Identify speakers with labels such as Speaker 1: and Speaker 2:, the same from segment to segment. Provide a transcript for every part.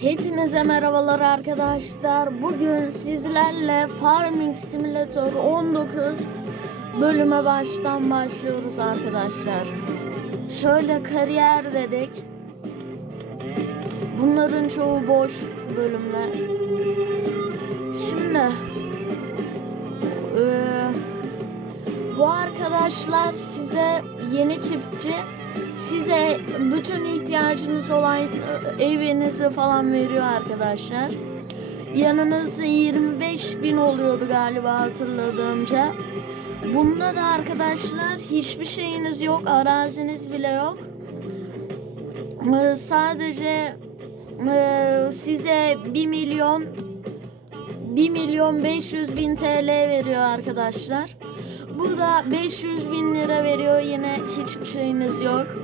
Speaker 1: Hepinize merhabalar arkadaşlar. Bugün sizlerle Farming Simulator 19 bölüme baştan başlıyoruz arkadaşlar. Şöyle kariyer dedik. Bunların çoğu boş bölümler. Şimdi eee, bu arkadaşlar size yeni çiftçi size bütün ihtiyacınız olan e, evinizi falan veriyor arkadaşlar. Yanınızda 25 bin oluyordu galiba hatırladığımca. Bunda da arkadaşlar hiçbir şeyiniz yok, araziniz bile yok. Ee, Sadece e, size 1 milyon 1 milyon 500 bin TL veriyor arkadaşlar. Bu da 500 bin lira veriyor yine hiçbir şeyiniz yok.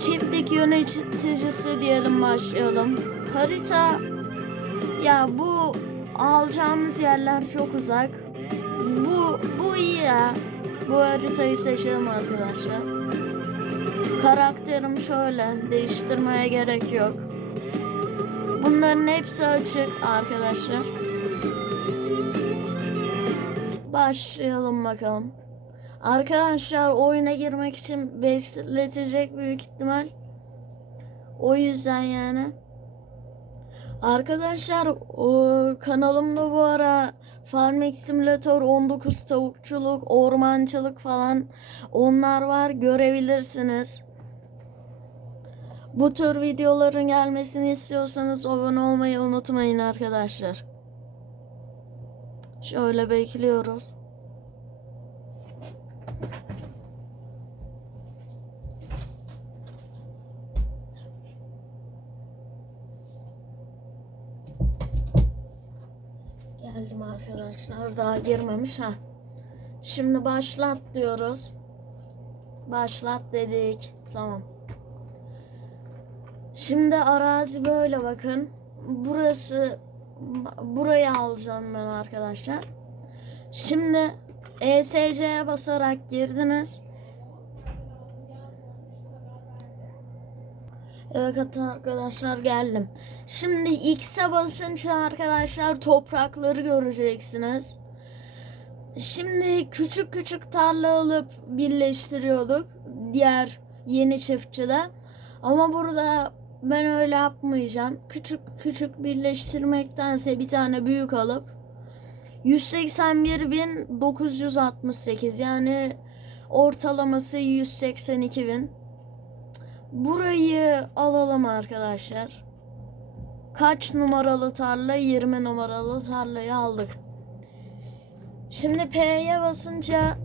Speaker 1: Çiftlik yöneticisi diyelim başlayalım. Harita ya bu alacağımız yerler çok uzak. Bu bu iyi ya. Bu haritayı seçelim arkadaşlar. Karakterim şöyle değiştirmeye gerek yok. Bunların hepsi açık arkadaşlar. Başlayalım bakalım. Arkadaşlar oyuna girmek için bekletecek büyük ihtimal. O yüzden yani. Arkadaşlar o kanalımda bu ara Farming Simulator 19 tavukçuluk, ormancılık falan onlar var görebilirsiniz. Bu tür videoların gelmesini istiyorsanız abone olmayı unutmayın arkadaşlar. Şöyle bekliyoruz. Geldim arkadaşlar. Daha girmemiş ha. Şimdi başlat diyoruz. Başlat dedik. Tamam. Şimdi arazi böyle bakın. Burası burayı alacağım ben arkadaşlar. Şimdi ESC'ye basarak girdiniz. Evet arkadaşlar geldim. Şimdi X'e basınca arkadaşlar toprakları göreceksiniz. Şimdi küçük küçük tarla alıp birleştiriyorduk diğer yeni çiftçide. Ama burada ben öyle yapmayacağım. Küçük küçük birleştirmektense bir tane büyük alıp 181.968 yani ortalaması 182.000. Burayı alalım arkadaşlar. Kaç numaralı tarla? 20 numaralı tarlayı aldık. Şimdi P'ye basınca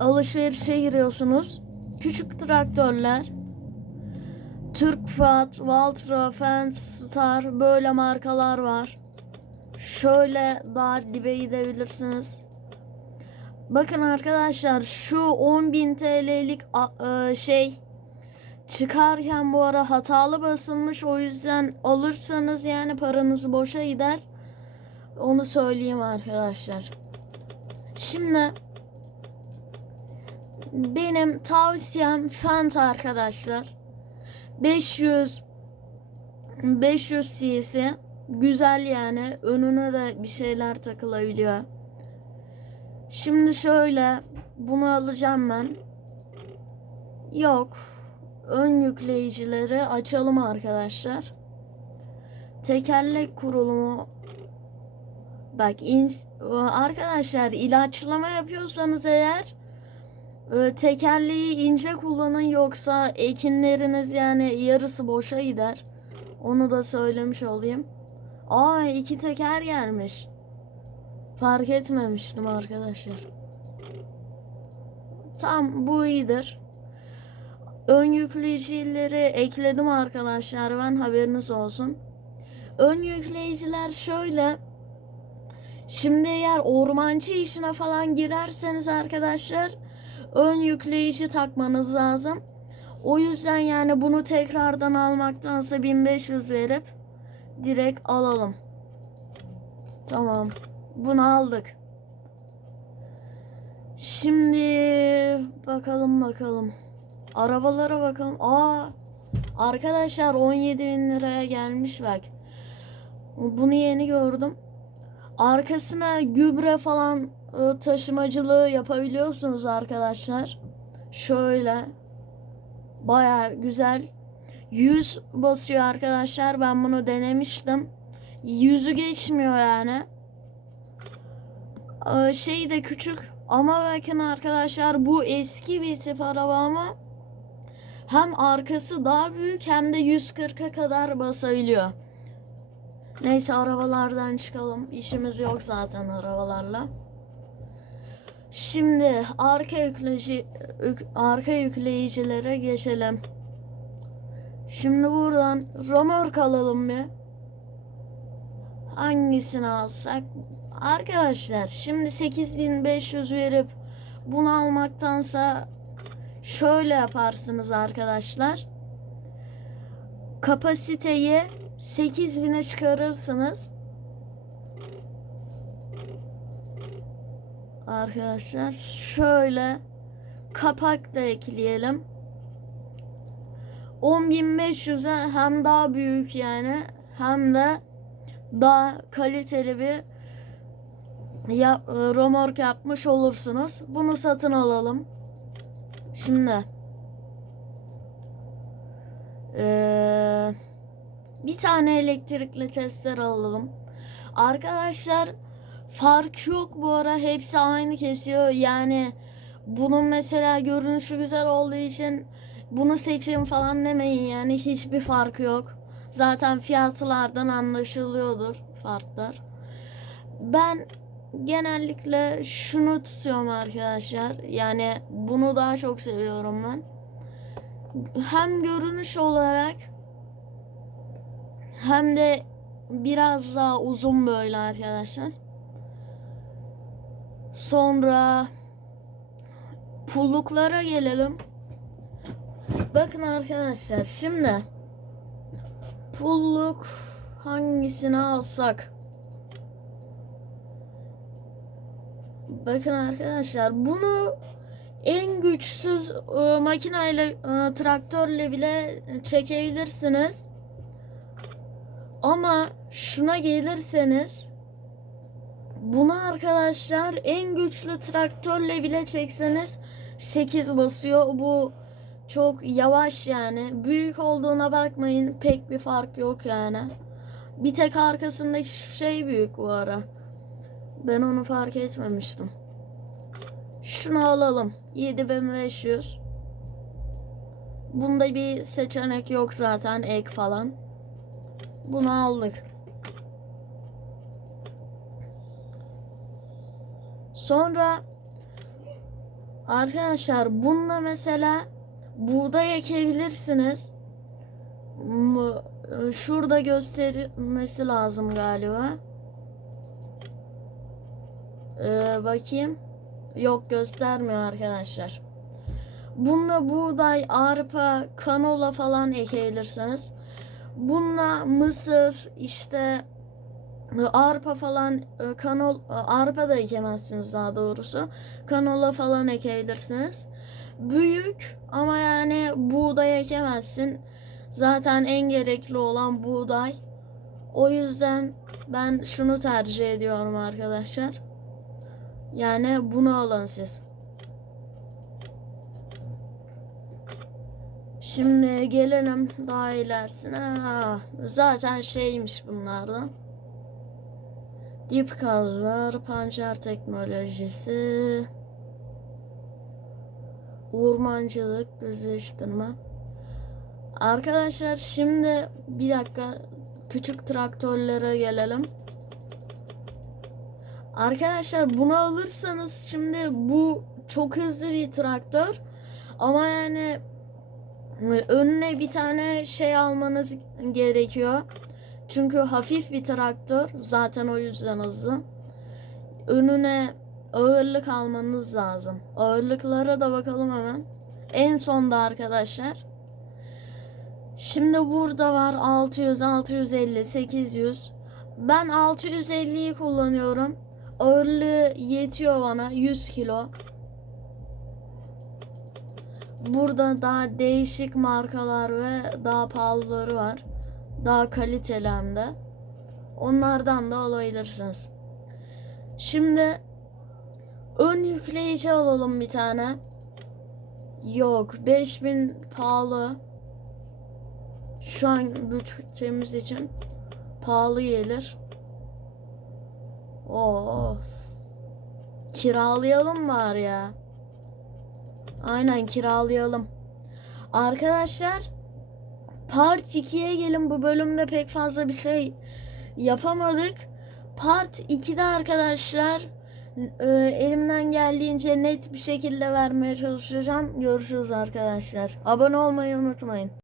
Speaker 1: alışverişe giriyorsunuz. Küçük traktörler. Türkfat, Valtra, Fence, Star böyle markalar var. Şöyle daha dibe gidebilirsiniz. Bakın arkadaşlar şu 10.000 TL'lik e, şey çıkarken bu ara hatalı basılmış. O yüzden alırsanız yani paranız boşa gider. Onu söyleyeyim arkadaşlar. Şimdi benim tavsiyem Fent arkadaşlar. 500 500 cc güzel yani önüne de bir şeyler takılabiliyor. Şimdi şöyle bunu alacağım ben. Yok. Ön yükleyicileri açalım arkadaşlar. Tekerlek kurulumu Bak in, arkadaşlar ilaçlama yapıyorsanız eğer e, tekerleği ince kullanın yoksa ekinleriniz yani yarısı boşa gider. Onu da söylemiş olayım. Aa iki teker gelmiş. Fark etmemiştim arkadaşlar. Tam bu iyidir. Ön yükleyicileri ekledim arkadaşlar ben haberiniz olsun. Ön yükleyiciler şöyle. Şimdi eğer ormancı işine falan girerseniz arkadaşlar ön yükleyici takmanız lazım. O yüzden yani bunu tekrardan almaktansa 1500 verip direkt alalım. Tamam. Bunu aldık. Şimdi bakalım bakalım. Arabalara bakalım. Aa Arkadaşlar 17 bin liraya gelmiş bak. Bunu yeni gördüm. Arkasına gübre falan e, taşımacılığı yapabiliyorsunuz arkadaşlar. Şöyle. Baya güzel. 100 basıyor arkadaşlar. Ben bunu denemiştim. Yüzü geçmiyor yani. Ee, şey de küçük ama bakın arkadaşlar bu eski bir tip araba ama hem arkası daha büyük hem de 140'a kadar basabiliyor. Neyse arabalardan çıkalım. İşimiz yok zaten arabalarla. Şimdi arka yükleyici yük- arka yükleyicilere geçelim. Şimdi buradan romork alalım bir. Hangisini alsak? Arkadaşlar şimdi 8500 verip bunu almaktansa şöyle yaparsınız arkadaşlar. Kapasiteyi 8000'e çıkarırsınız. Arkadaşlar şöyle kapak da ekleyelim. 10.500'e hem daha büyük yani hem de daha kaliteli bir ya, romork yapmış olursunuz. Bunu satın alalım. Şimdi eee, bir tane elektrikli tester alalım. Arkadaşlar fark yok bu ara hepsi aynı kesiyor. Yani bunun mesela görünüşü güzel olduğu için bunu seçin falan demeyin yani hiçbir fark yok. Zaten fiyatlardan anlaşılıyordur farklar. Ben genellikle şunu tutuyorum arkadaşlar. Yani bunu daha çok seviyorum ben. Hem görünüş olarak hem de biraz daha uzun böyle arkadaşlar. Sonra pulluklara gelelim. Bakın arkadaşlar şimdi pulluk hangisini alsak? Bakın arkadaşlar bunu en güçsüz e, makineyle e, traktörle bile çekebilirsiniz. Ama şuna gelirseniz bunu arkadaşlar en güçlü traktörle bile çekseniz 8 basıyor. Bu çok yavaş yani. Büyük olduğuna bakmayın. Pek bir fark yok yani. Bir tek arkasındaki şey büyük bu ara. Ben onu fark etmemiştim. Şunu alalım. 7500. Bunda bir seçenek yok zaten ek falan. Bunu aldık. Sonra arkadaşlar bununla mesela buğday ekebilirsiniz. M- Şurada göstermesi lazım galiba. Ee, bakayım. Yok göstermiyor arkadaşlar. Bununla buğday, arpa, kanola falan ekebilirsiniz. Bununla mısır, işte arpa falan, e, kanol, e, arpa da ekemezsiniz daha doğrusu. Kanola falan ekebilirsiniz. Büyük ama yani buğday ekemezsin. Zaten en gerekli olan buğday. O yüzden ben şunu tercih ediyorum arkadaşlar. Yani bunu alın siz. Şimdi gelelim daha ilerisine. Zaten şeymiş bunlardan. Dip gazlar, pancar teknolojisi, ormancılık, düzleştirme. Arkadaşlar şimdi bir dakika küçük traktörlere gelelim. Arkadaşlar bunu alırsanız şimdi bu çok hızlı bir traktör. Ama yani önüne bir tane şey almanız gerekiyor. Çünkü hafif bir traktör. Zaten o yüzden hızlı. Önüne ağırlık almanız lazım. Ağırlıklara da bakalım hemen. En sonda arkadaşlar. Şimdi burada var 600, 650, 800. Ben 650'yi kullanıyorum. Ağırlığı yetiyor bana 100 kilo. burada daha değişik markalar ve daha pahalıları var. Daha kaliteli hem de. Onlardan da alabilirsiniz. Şimdi ön yükleyici alalım bir tane. Yok 5000 pahalı. Şu an bütçemiz için pahalı gelir. Of. Kiralayalım var ya. Aynen kiralayalım. Arkadaşlar Part 2'ye gelin. Bu bölümde pek fazla bir şey yapamadık. Part 2'de arkadaşlar e, elimden geldiğince net bir şekilde vermeye çalışacağım. Görüşürüz arkadaşlar. Abone olmayı unutmayın.